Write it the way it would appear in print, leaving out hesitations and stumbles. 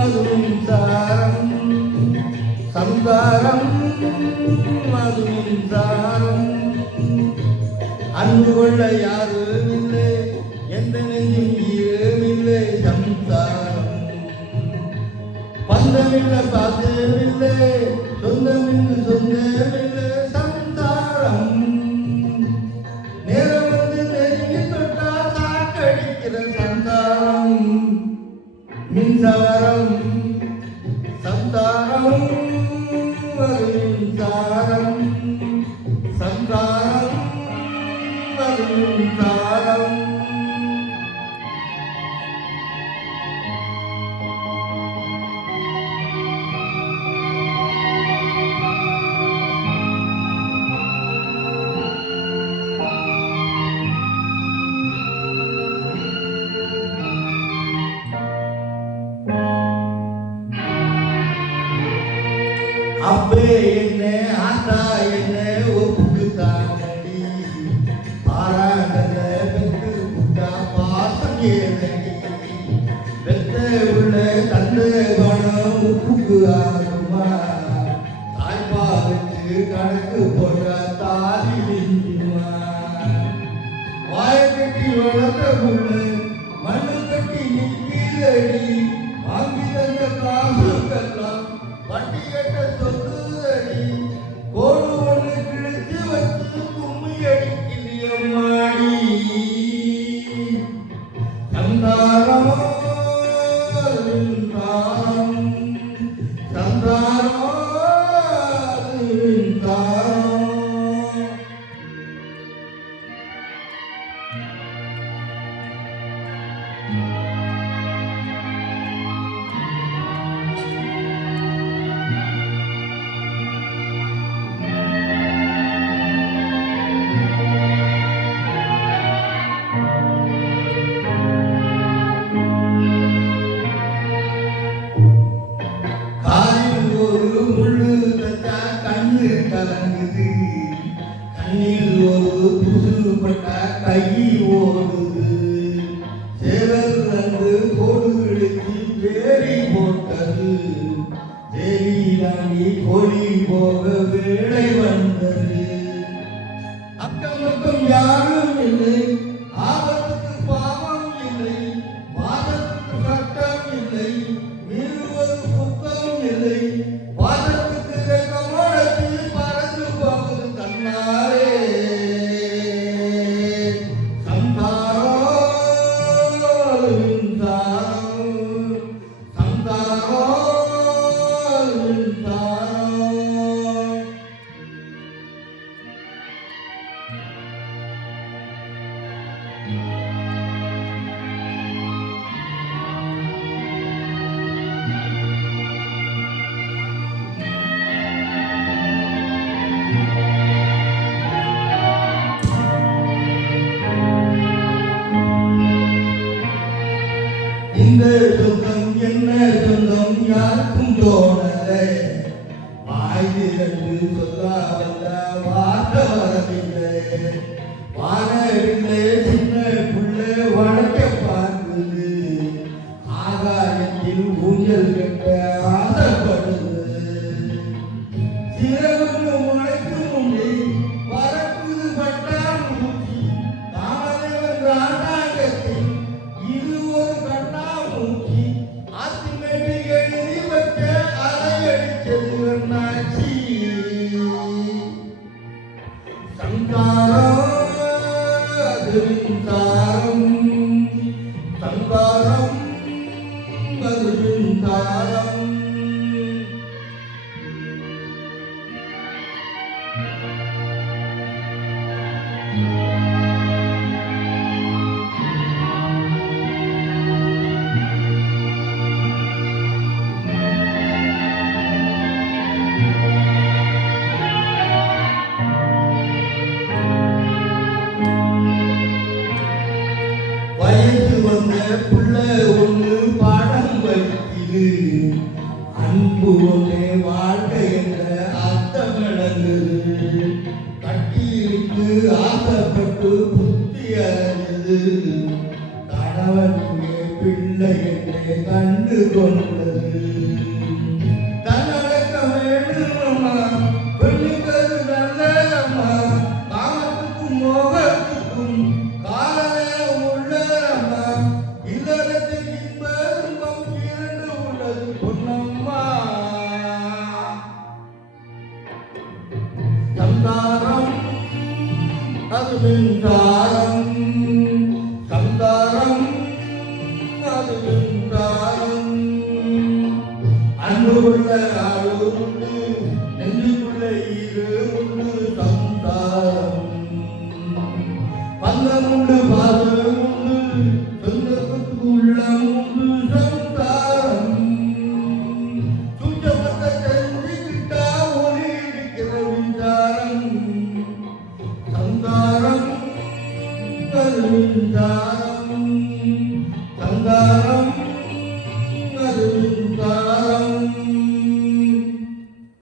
அது மின்சாரம் சம்சாரம் அது மின்சாரம் அன்பு கொள்ள யாரும் இல்லை எந்த நெஞ்சும் ஈரமில்லை சம்சாரம் பந்தமில்லை பாசமில்லை சொந்தமில்லை சொந்தமில்லை சம்சாரம் நேரம் வந்து நெருங்கி தொட்டா சாக்கடிக்கிற சம்சாரம் மின்சாரம் சம்சாரம் அது மின்சாரம் சம்சாரம் அது மின்சாரம் அப்பே என்ன ஆத்தா என்ன ஒப்புக்கு தாங்கடி பாராங்கல பெற்று புட்டா பாசம் ஏதடி வெத்த உள்ள தந்தை பணம் உப்புக்கு ஆகுமா தாய்ப்பாவுக்கு கணக்கு போட்ட தாலி மிஞ்சுமா வாய கட்டி வளர்த்த புள்ள மண்ணு கட்டி நிற்கிறடி வாங்கி தந்த காசுக்கெல்லாம் வட்டி கட்ட சொல்லுதடி கோடு ஒன்று கிழித்து வச்சு கும்மி அடிக்கிறியம்மாடி சந்தாரமோ சந்தாரமோ கலங்குது கண்ணில் ஒரு புசுப்பட்ட கை ஓடுது சேவல் வந்து கோடு கிழிச்சு வேலி போட்டது வேலி தாண்டி கோழி போக வேலை வந்தது அக்கம் பக்கம் யாரும் இல்லை ஆபத்துக்கு பாவம் இல்லை வாதத்துக்கு சட்டம் இல்லை மீறுவது குத்தம் இல்லை வாதத்துக்கு வெக்கமோடத்து பறந்து போகுது தன்னாரே சம்சாரம் சம்சாரம் இந்த சொந்தம் என்ன சொந்தம் யாருக்கும் தோணலை வாயிலிருந்து சொல்ல வந்த வார்த்தை வரவில்லை வாழவில்லை சின்ன புள்ளை வளைக்க பார்க்குது ஆகாயத்தில் ஊஞ்சல் கட்ட ஆசைப்படுது சிறகுன்னு முளைக்கும் உண்டி பறக்குது பட்டாம்பூச்சி காமதேவன் ராண்டாங்கத்தில் இது ஒரு கண்ணாமூச்சி ஆத்திமேட்டு எழுதி வச்ச அலையடிச்சது அண்ணாச்சி சங்காரம் அது மின்சாரம் சங்காரம் அது மின்சாரம் வயசு வந்த புள்ள ஒன்று பாடம் படிக்குது அன்பு ஒன்றே வாழ்க்கை என்ற அர்த்தம் விளங்குது கட்டியிருக்கு ஆசைப்பட்டு புத்தி அறிஞ்சது கணவன் பிள்ளை என்னை கண்டு கொண்டது. தன்னடக்க வேணுமம்மா, பெண்ணுக்கு நல்லதம்மா, காமத்துக்கும் மோகத்துக்கும் காலநேரம் உள்ளதம்மா, இல்லறத்தில் இன்ப துன்பம் இரண்டு உள்ளது பொன்னம்மா. சம்சாரம் அது மின்சாரம், சம்சாரம் அது மின்சாரம். அன்புள்ள ஆடு உண்டு, நெஞ்சுக்குள்ள ஈடு உண்டு சம்சாரம். பந்தம் உண்டு, பாசம் உண்டு, சொந்தத்துக்கு உள்ளம் உண்டு சம்சாரம். சூட்சமத்தை தெரிஞ்சுக்கிட்டா ஒளி இருக்கிற மின்சாரம். சம்சாரம் அது மின்சாரம்.